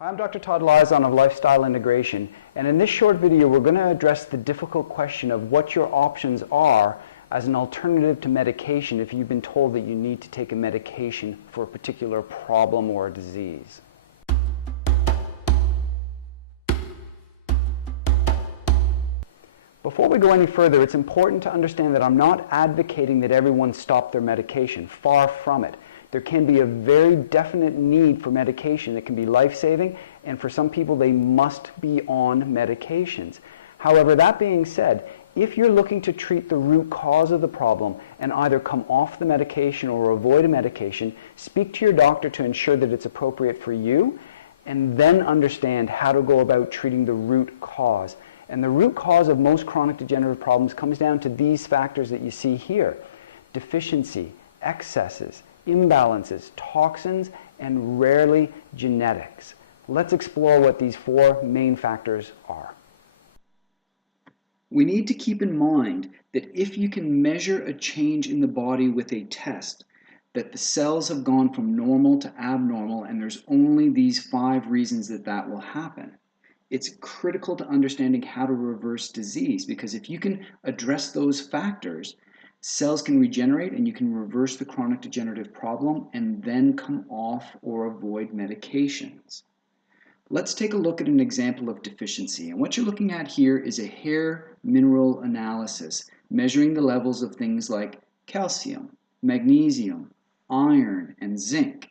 Hi, I'm Dr. Todd Liazon of Lifestyle Integration, and in this short video we're going to address the difficult question of what your options are as an alternative to medication if you've been told that you need to take a medication for a particular problem or a disease. Before we go any further, it's important to understand that I'm not advocating that everyone stop their medication. Far from it. There can be a very definite need for medication that can be life-saving, and for some people they must be on medications. However, that being said, if you're looking to treat the root cause of the problem and either come off the medication or avoid a medication, speak to your doctor to ensure that it's appropriate for you, and then understand how to go about treating the root cause. And the root cause of most chronic degenerative problems comes down to these factors that you see here: deficiency, excesses, imbalances, toxins, and rarely genetics. Let's explore what these four main factors are. We need to keep in mind that if you can measure a change in the body with a test, that the cells have gone from normal to abnormal, and there's only these 5 reasons that that will happen. It's critical to understanding how to reverse disease, because if you can address those factors, cells can regenerate and you can reverse the chronic degenerative problem and then come off or avoid medications. Let's take a look at an example of deficiency. And what you're looking at here is a hair mineral analysis, measuring the levels of things like calcium, magnesium, iron, and zinc.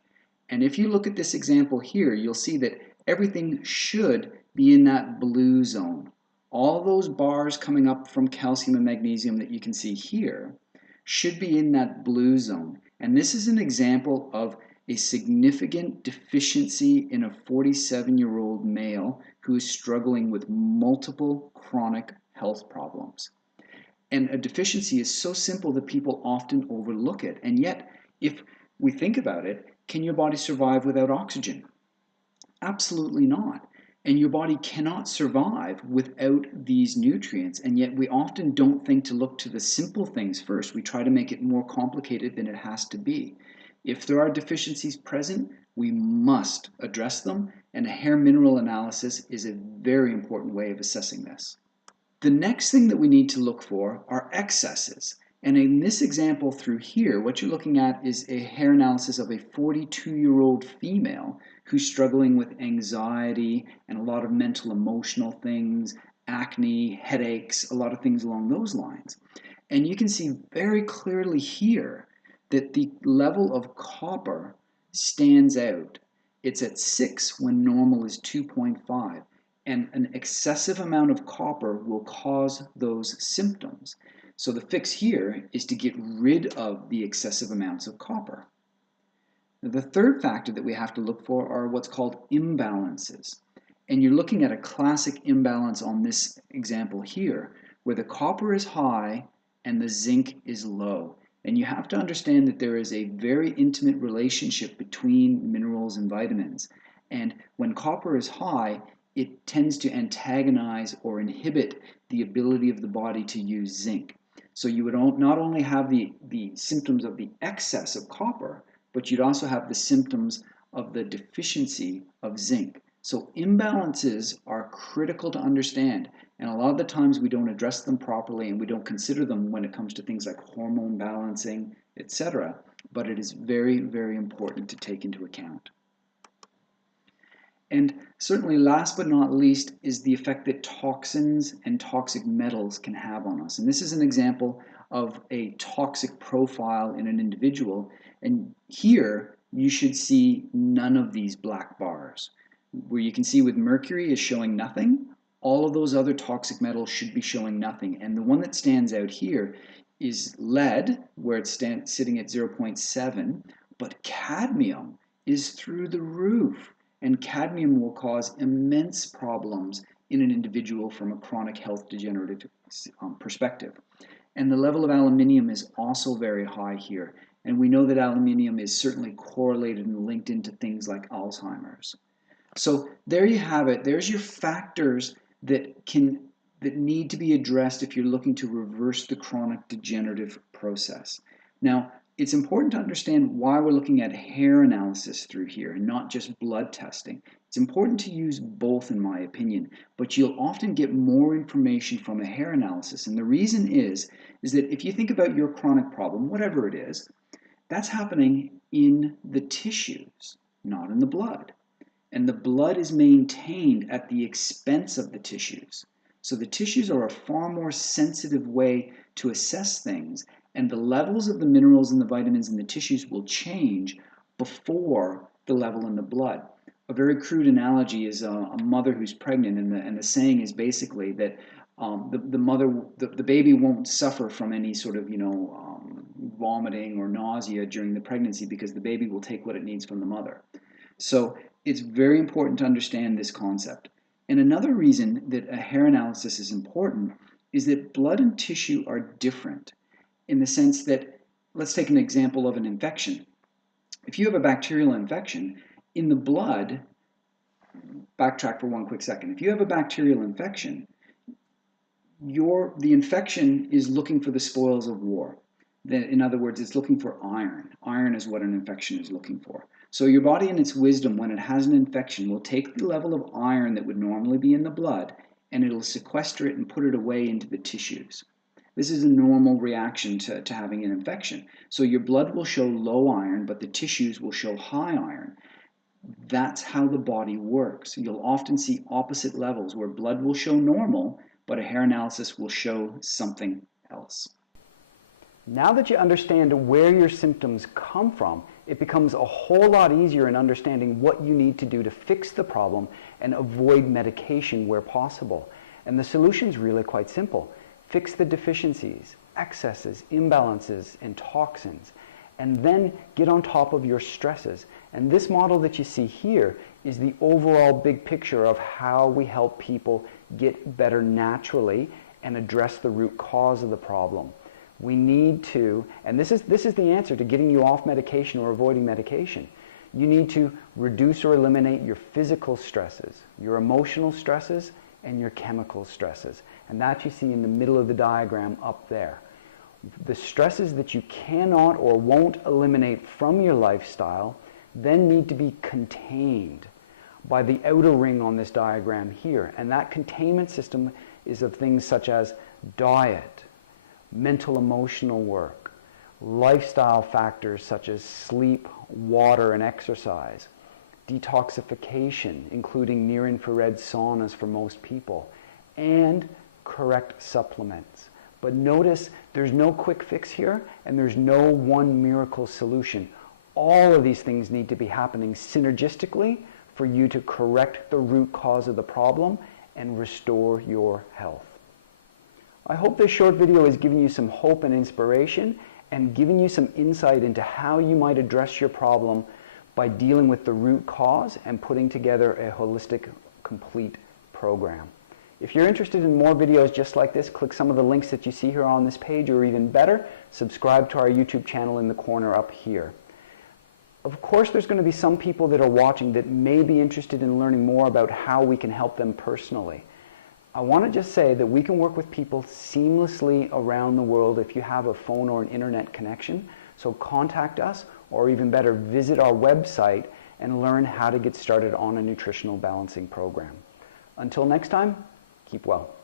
And if you look at this example here, you'll see that everything should be in that blue zone. All those bars coming up from calcium and magnesium that you can see here should be in that blue zone. And this is an example of a significant deficiency in a 47-year-old male who is struggling with multiple chronic health problems. And a deficiency is so simple that people often overlook it. And yet, if we think about it, can your body survive without oxygen? Absolutely not. And your body cannot survive without these nutrients, and yet we often don't think to look to the simple things first. We try to make it more complicated than it has to be. If there are deficiencies present, we must address them, and a hair mineral analysis is a very important way of assessing this. The next thing that we need to look for are excesses. And in this example through here, what you're looking at is a hair analysis of a 42-year-old female who's struggling with anxiety and a lot of mental emotional things, acne, headaches, a lot of things along those lines. And you can see very clearly here that the level of copper stands out. It's at 6 when normal is 2.5. And an excessive amount of copper will cause those symptoms. So the fix here is to get rid of the excessive amounts of copper. Now, the third factor that we have to look for are what's called imbalances. And you're looking at a classic imbalance on this example here, where the copper is high and the zinc is low. And you have to understand that there is a very intimate relationship between minerals and vitamins. And when copper is high, it tends to antagonize or inhibit the ability of the body to use zinc. So you would not only have the symptoms of the excess of copper, but you'd also have the symptoms of the deficiency of zinc. So imbalances are critical to understand, and a lot of the times we don't address them properly and we don't consider them when it comes to things like hormone balancing, etc. But it is very, very important to take into account. And certainly last but not least is the effect that toxins and toxic metals can have on us. And this is an example of a toxic profile in an individual. And here you should see none of these black bars. Where you can see with mercury is showing nothing, all of those other toxic metals should be showing nothing. And the one that stands out here is lead, where it's sitting at 0.7, but cadmium is through the roof. And cadmium will cause immense problems in an individual from a chronic health degenerative perspective. And the level of aluminium is also very high here. And we know that aluminium is certainly correlated and linked into things like Alzheimer's. So there you have it. There's your factors that need to be addressed if you're looking to reverse the chronic degenerative process. Now, it's important to understand why we're looking at hair analysis through here and not just blood testing. It's important to use both, in my opinion, but you'll often get more information from a hair analysis. And the reason is that if you think about your chronic problem, whatever it is, that's happening in the tissues, not in the blood. And the blood is maintained at the expense of the tissues. So the tissues are a far more sensitive way to assess things, and the levels of the minerals and the vitamins in the tissues will change before the level in the blood. A very crude analogy is a mother who's pregnant, and the saying is basically that the baby won't suffer from any sort of vomiting or nausea during the pregnancy because the baby will take what it needs from the mother. So it's very important to understand this concept. And another reason that a hair analysis is important is that blood and tissue are different in the sense that, let's take an example of an infection. If you have a bacterial infection, in the blood, backtrack for one quick second. If you have a bacterial infection, the infection is looking for the spoils of war. In other words, it's looking for iron. Iron is what an infection is looking for. So your body in its wisdom, when it has an infection, will take the level of iron that would normally be in the blood and it'll sequester it and put it away into the tissues. This is a normal reaction to having an infection. So your blood will show low iron, but the tissues will show high iron. That's how the body works. You'll often see opposite levels where blood will show normal, but a hair analysis will show something else. Now that you understand where your symptoms come from, it becomes a whole lot easier in understanding what you need to do to fix the problem and avoid medication where possible. And the solution is really quite simple. Fix the deficiencies, excesses, imbalances, and toxins, and then get on top of your stresses. And this model that you see here is the overall big picture of how we help people get better naturally and address the root cause of the problem. We need to, and this is the answer to getting you off medication or avoiding medication. You need to reduce or eliminate your physical stresses, your emotional stresses, and your chemical stresses. And that you see in the middle of the diagram up there. The stresses that you cannot or won't eliminate from your lifestyle then need to be contained by the outer ring on this diagram here. And that containment system is of things such as diet, mental emotional work, lifestyle factors such as sleep, water, and exercise, detoxification, including near-infrared saunas for most people, and correct supplements. But notice there's no quick fix here, and there's no one miracle solution. All of these things need to be happening synergistically for you to correct the root cause of the problem and restore your health. I hope this short video has given you some hope and inspiration and given you some insight into how you might address your problem by dealing with the root cause and putting together a holistic, complete program. If you're interested in more videos just like this, click some of the links that you see here on this page, or even better, subscribe to our YouTube channel in the corner up here. Of course, there's going to be some people that are watching that may be interested in learning more about how we can help them personally. I want to just say that we can work with people seamlessly around the world if you have a phone or an internet connection. So contact us, or even better, visit our website and learn how to get started on a nutritional balancing program. Until next time, keep well.